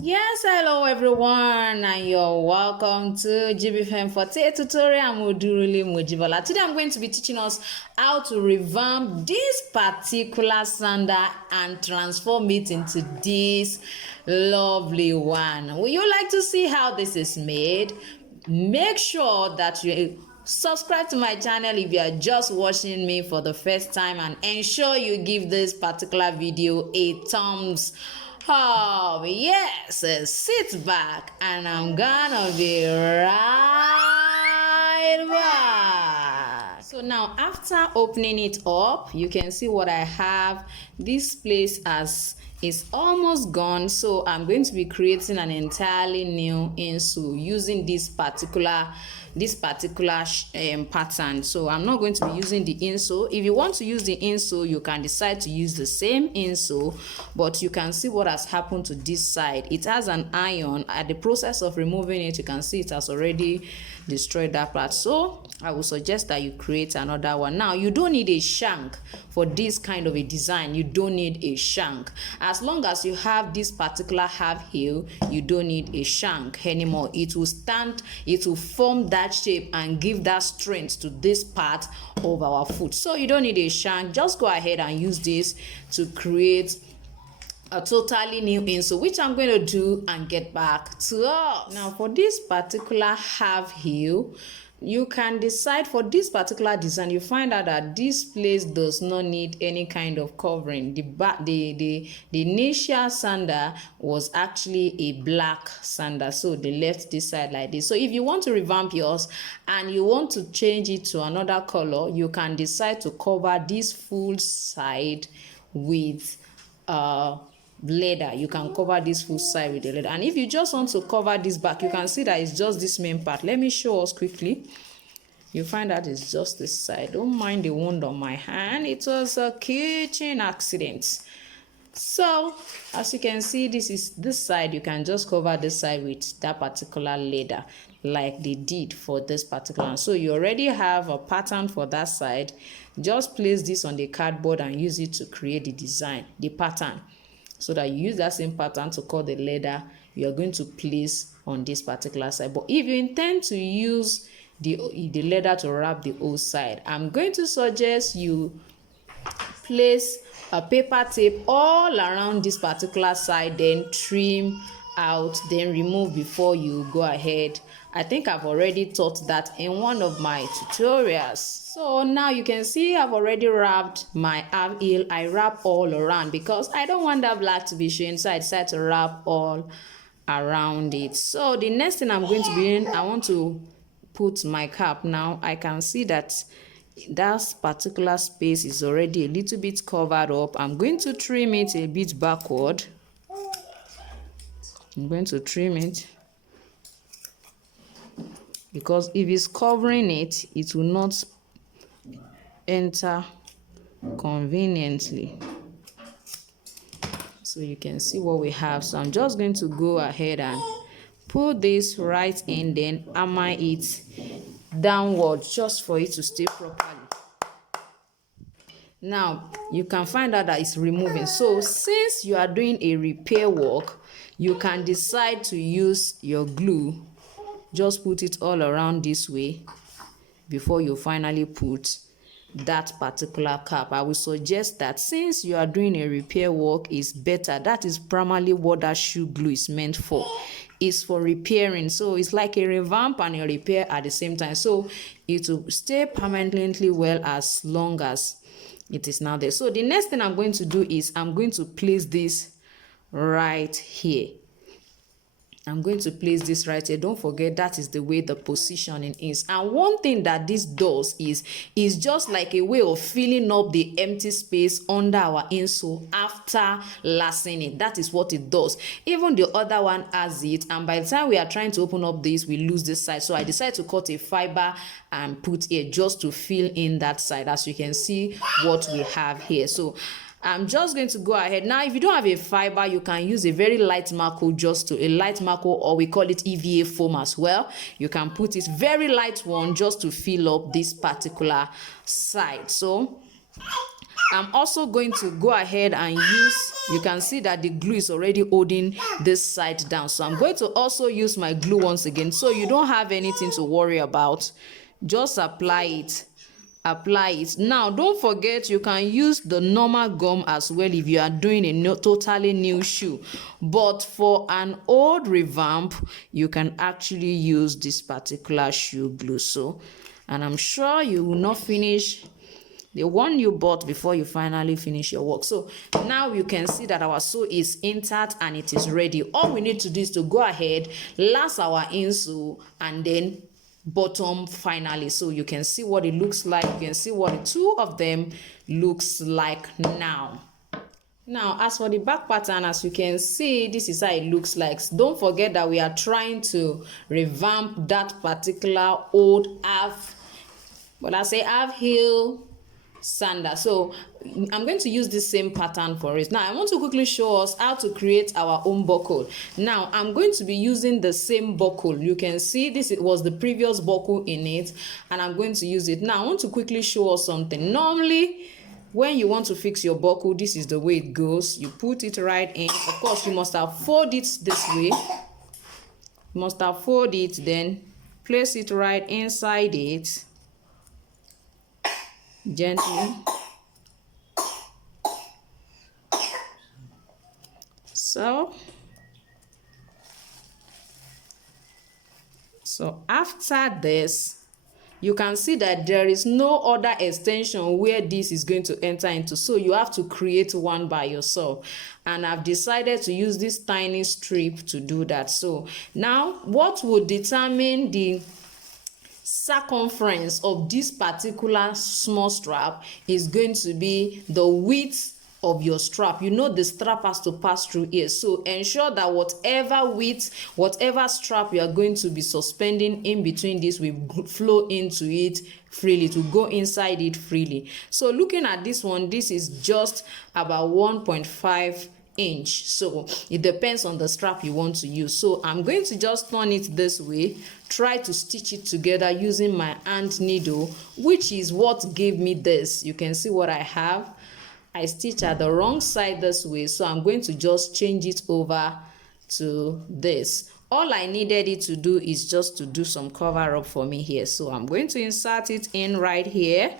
Yes, hello everyone, and you're welcome to Jibbyfem Forte tutorial. I'm Oduruli Mojibola. Today I'm going to be teaching us how to revamp this particular sandal and transform it into this lovely one. Would you like to see how this is made? Make sure that you subscribe to my channel if you are just watching me for the first time, and ensure you give this particular video a thumbs up. Yes, sit back and I'm gonna be right back. So now, after opening it up, you can see what I have. This place as is almost gone, so I'm going to be creating an entirely new insole using this particular pattern. So I'm not going to be using the insole. If you want to use the insole, you can decide to use the same insole, but you can see what has happened to this side. It has an iron. At the process of removing it, you can see it has already destroyed that part. So I will suggest that you create another one. Now, you don't need a shank for this kind of a design. You don't need a shank. As long as you have this particular half heel, you don't need a shank anymore. It will stand, it will form that shape and give that strength to this part of our foot. So you don't need a shank. Just go ahead and use this to create a totally new insole, which I'm going to do and get back to us. Now, for this particular half heel, you can decide for this particular design. You find out that this place does not need any kind of covering. The initial sandal was actually a black sandal, so they left this side like this. So if you want to revamp yours and you want to change it to another color, you can decide to cover this full side with leather. You can cover this full side with the leather, and if you just want to cover this back, you can see that it's just this main part. Let me show us quickly. You find that it's just this side. Don't mind the wound on my hand, it was a kitchen accident. So as you can see, this is this side. You can just cover this side with that particular leather like they did for this particular one. So you already have a pattern for that side. Just place this on the cardboard and use it to create the design, the pattern, so that you use that same pattern to cut the leather you are going to place on this particular side. But if you intend to use the leather to wrap the whole side, I'm going to suggest you place a paper tape all around this particular side, then trim out, then remove before you go ahead. I think I've already taught that in one of my tutorials. So now you can see I've already wrapped my half heel. I wrap all around because I don't want that black to be showing, so I decided to wrap all around it. So the next thing I'm going to be doing, I want to put my cap. Now I can see that that particular space is already a little bit covered up. I'm going to trim it a bit backward. I'm going to trim it because if it's covering it, it will not enter conveniently. So you can see what we have. So I'm just going to go ahead and put this right in, then hammer it downward just for it to stay properly. Now you can find out that it's removing. So since you are doing a repair work, you can decide to use your glue. Just put it all around this way before you finally put that particular cap. I would suggest that since you are doing a repair work, is better. That is primarily what that shoe glue is meant for. It's for repairing. So it's like a revamp and a repair at the same time. So it will stay permanently well as long as it is now there. So the next thing I'm going to do is I'm going to place this right here. I'm going to place this right here. Don't forget that is the way the positioning is. And one thing that this does is just like a way of filling up the empty space under our insole after lacing it. That is what it does. Even the other one has it, and by the time we are trying to open up this, we lose this side. So I decided to cut a fiber and put here just to fill in that side. As you can see what we have here. So I'm just going to go ahead. Now, if you don't have a fiber, you can use a very light marker, or we call it EVA foam as well. You can put it very light one just to fill up this particular side. So I'm also going to go ahead and use, you can see that the glue is already holding this side down, so I'm going to also use my glue once again, so you don't have anything to worry about. Just apply it. Now don't forget, you can use the normal gum as well if you are doing a totally new shoe, but for an old revamp you can actually use this particular shoe glue. So, and I'm sure you will not finish the one you bought before you finally finish your work. So now you can see that our sole is intact and it is ready. All we need to do is to go ahead, last our insole, and then bottom finally. So you can see what it looks like. You can see what the two of them looks like now. Now, as for the back pattern, as you can see, this is how it looks like. Don't forget that we are trying to revamp that particular old half heel sandal. So I'm going to use the same pattern for it. Now I want to quickly show us how to create our own buckle. Now I'm going to be using the same buckle. You can see this, it was the previous buckle in it, and I'm going to use it. Now I want to quickly show us something. Normally when you want to fix your buckle, this is the way it goes. You put it right in. Of course you must have fold it this way. You must have fold it, then place it right inside it gently. So after this, you can see that there is no other extension where this is going to enter into, so you have to create one by yourself, and I've decided to use this tiny strip to do that. So now what will determine the circumference of this particular small strap is going to be the width of your strap. You know the strap has to pass through here, so ensure that whatever width, whatever strap you are going to be suspending in between this will flow into it freely, to go inside it freely. So looking at this one, this is just about 1.5 inch, so it depends on the strap you want to use. So I'm going to just turn it this way, try to stitch it together using my hand needle, which is what gave me this. You can see what I have. I stitch at the wrong side this way, so I'm going to just change it over to this. All I needed it to do is just to do some cover up for me here, so I'm going to insert it in right here.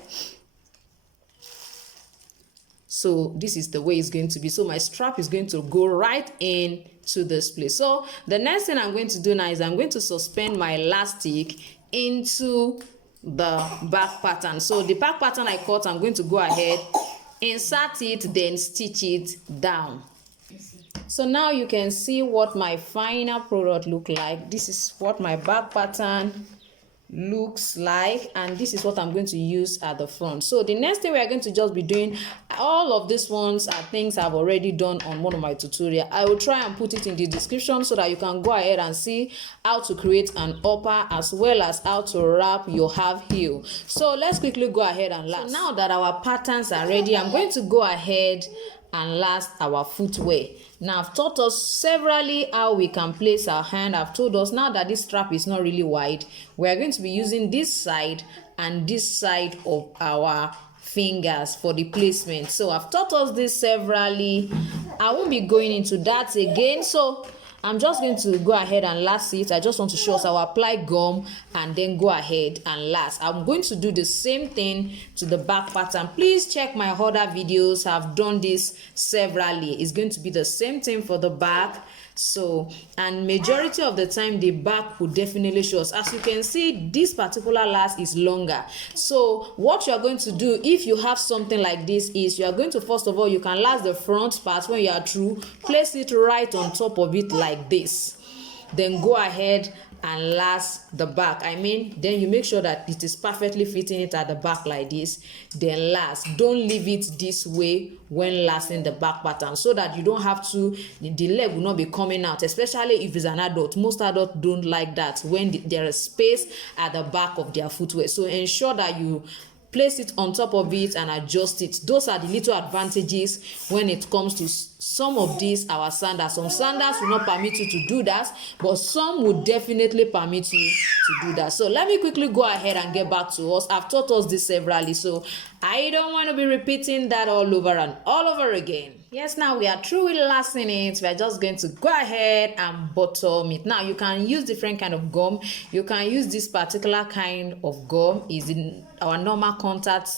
So this is the way it's going to be. So my strap is going to go right in to this place. So the next thing I'm going to do now is I'm going to suspend my elastic into the back pattern. So the back pattern I cut, I'm going to go ahead, insert it, then stitch it down. So now you can see what my final product look like. This is what my back pattern looks like, and this is what I'm going to use at the front. So the next thing we are going to just be doing, all of these ones are things I've already done on one of my tutorials. I will try and put it in the description so that you can go ahead and see how to create an upper as well as how to wrap your half heel. So let's quickly go ahead and last. So now that our patterns are ready, I'm going to go ahead and last our footwear. Now I've taught us severally how we can place our hand. I've told us now that this strap is not really wide, we are going to be using this side and this side of our fingers for the placement. So I've taught us this severally. I won't be going into that again, so I'm just going to go ahead and last it. I just want to show us how I apply gum and then go ahead and last. I'm going to do the same thing to the back pattern. Please check my other videos. I've done this severally. It's going to be the same thing for the back. So, and majority of the time the back will definitely show us. As you can see, this particular last is longer. So what you are going to do if you have something like this is you are going to, first of all, you can last the front part. When you are through, place it right on top of it like this, then go ahead and last the back. Then you make sure that it is perfectly fitting it at the back like this, then last. Don't leave it this way when lasting the back pattern, so that you don't have to, the leg will not be coming out, especially if it's an adult. Most adults don't like that when there is space at the back of their footwear. So ensure that you place it on top of it and adjust it. Those are the little advantages when it comes to some of these our sandals. Some sandals will not permit you to do that, but some will definitely permit you to do that. So let me quickly go ahead and get back to us. I've taught us this severally, so I don't want to be repeating that all over and all over again. Yes, now we are through with lasting it. We are just going to go ahead and bottom it. Now you can use different kind of gum. You can use this particular kind of gum. Is in our normal contact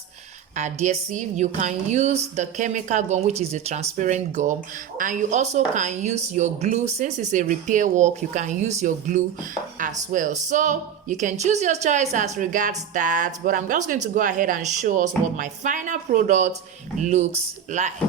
adhesive. You can use the chemical gum, which is a transparent gum, and you also can use your glue. Since it's a repair work, you can use your glue as well. So you can choose your choice as regards that, but I'm just going to go ahead and show us what my final product looks like.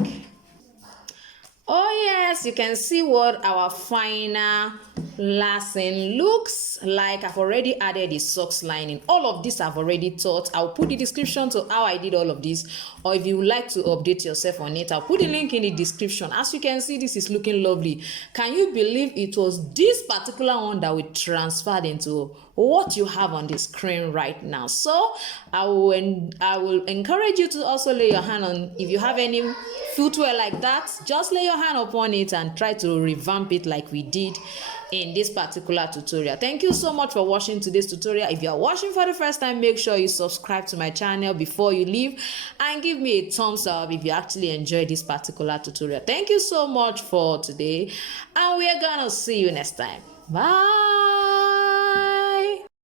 Oh yes, you can see what our final lacing looks like. I've already added the socks lining. All of this I've already taught. I'll put the description to how I did all of this, or if you would like to update yourself on it, I'll put the link in the description. As you can see, this is looking lovely. Can you believe it was this particular one that we transferred into what you have on the screen right now? So I will encourage you to also lay your hand on, if you have any footwear like that, just lay your hand upon it and try to revamp it like we did in this particular tutorial. Thank you so much for watching today's tutorial. If you are watching for the first time, make sure you subscribe to my channel before you leave and give me a thumbs up if you actually enjoyed this particular tutorial. Thank you so much for today, and we are gonna see you next time. Bye.